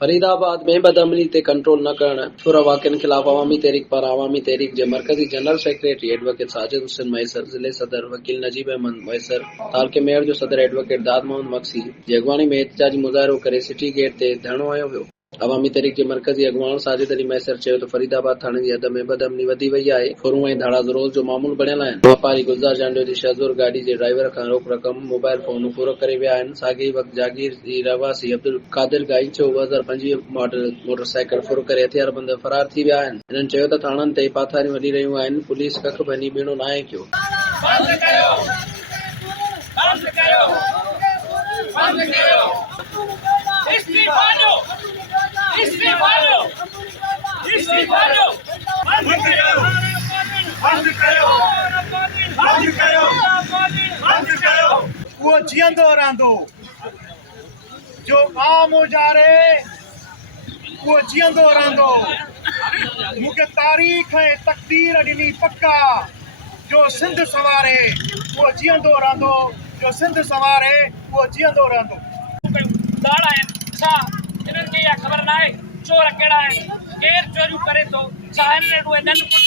फरीदाबाद में बदअमली ते कंट्रोल न करण शुरा वाक़िअनि खिलाफ़ अवामी तहरीक पारां अवामी तहरीक जे मरकज़ी general secretary advocate Sajid Hussain Maisar, ज़िले सदर वकील नजीब अहमद मैसर, तालके मेयर जो सदर एडवोकेट दाद मोहम्मद मक्सी जी अॻवानी में एहतिजाजी मुज़ाहिरो करे सिटी गेट ते धरणो हयो वियो। अवामी तहरीक जे मरकज़ी अॻवान साजिद अली मैसर चयो त फरीदाबाद थाणे जी हद में बदअमली वधी वई आहे। फुरूं ऐं धाड़ा रोज़ जो मामूल बणियल आहिनि। वापारी गुलज़ार जांडियो जी शहज़ोर गाॾी जे ड्राइवर खां रोक रक़म मोबाइल फोन पूरो करे विया आहिनि। साॻिए वक़्तु जागीर जी रहवासी अब्दुल कादिर गाइंचो 2025 मॉडल मोटरसाइकिल फुरो करे हथियारबंद फरार थी विया आहिनि। हिननि चयो त थाणनि ते पाथारियूं हली रहियूं आहिनि। पुलिस कख भञी बीणो नाहे कयो। वो जियंदो रहंदो जो आम उजारे वो जियंदो रहंदो। मूंखे तारीख़ ऐं तक़दीर ॾिनी पक्का जो सिंध सवारे वो जियंदो रहंदो। जो सिंध सवारे वो जियंदो रहंदो। दाड़ आहिनि छा हिननि खे इहा ख़बर न आहे चोर कहिड़ा आहिनि, केरु चोरियूं करे थो, छा हिन उहे नंढ पुट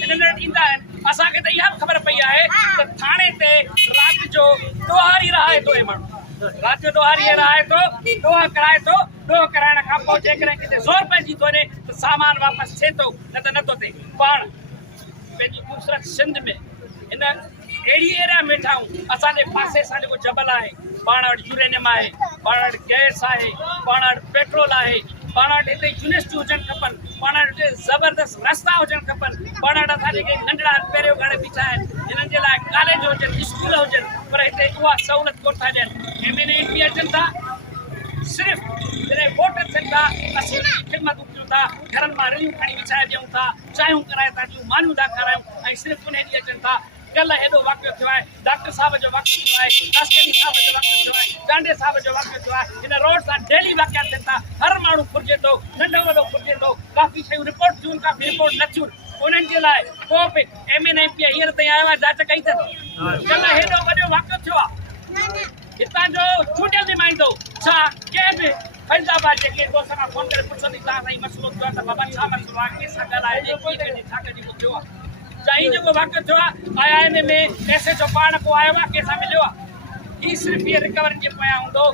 हिन ईंदा आहिनि। असांखे त इहा बि ख़बर पई आहे त थाणे ते राति जो ॾोहारी रहाए थो हे माण्हू, राति जो ॾोहारी रहाए थो, ॾोह कराए थो। ॾोह कराइण खां पोइ जेकॾहिं किथे ज़ोर पइजी थो वञे त सामान वापसि थिए थो, न त नथो थिए। पाण पंहिंजी ख़ूबसूरत सिंध में हिन अहिड़ी एरिया में ठाहियूं। असांजे पासे सां जेको जबल आहे, पाण वटि यूरेनियम आहे, पाण वटि गैस आहे, पाण वटि पेट्रोल आहे, पाण वटि हिते यूनिवर्सिटियूं हुजनि खपनि, पाण वटि ज़बरदस्त रस्ता हुजनि खपनि, पाण वटि असां जेके नंढड़ा पहिरियों घणे बीठा आहिनि हिननि जे लाइ कॉलेज हुजनि, स्कूल हुजनि, पर हिते उहा सहूलियत कोन था ॾियनि। MNA अचनि था, सिर्फ़ु जॾहिं वोट थियनि था असीं ख़िदमतूं कयूं था, घरनि मां रिलियूं खणी विछाए ॾियूं था, चांहियूं कराए था ॾियूं, मानियूं था खारायूं, ऐं सिर्फ़ु उन ॾींहुं अचनि था। कल्ह हेॾो वाक़ियो थियो आहे, डॉक्टर साहिब जो वाक़ियो थियो आहे, कासकनी साहिब जो वाक़ियो थियो आहे, चांडे साहिब जो वाक़ियो थियो आहे। हिन रोड सां डेली वाक़िया थियनि था। हर माण्हू फुरिजे थो, नंढो वॾो फुरिजे थो। काफ़ी शयूं रिपोर्ट थियूं, काफ़ी रिपोर्ट न थियूं। उन्हनि जे लाइ को बि MNA हींअर ताईं आयो आहे, जांच कई अथनि। कल्ह हेॾो वॾो वाक़ियो थियो आहे, हितां जो चूंडियल नुमाइंदो छा कंहिं बि फरीदाबाद जेके दोस्त खां फोन करे पुछंदी तव्हां सां मसइलो थियो आहे त बाबा छा मसइलो आहे, कंहिंसां ॻाल्हाए छा कॾहिं को थियो आहे। चाही जेको वाक़ियो थियो आहे IIM में SHO पाण पोइ आयो आहे, कंहिंसां मिलियो आहे। ही सिर्फ़ु इहे रिकवरी जे पोयां हूंदो।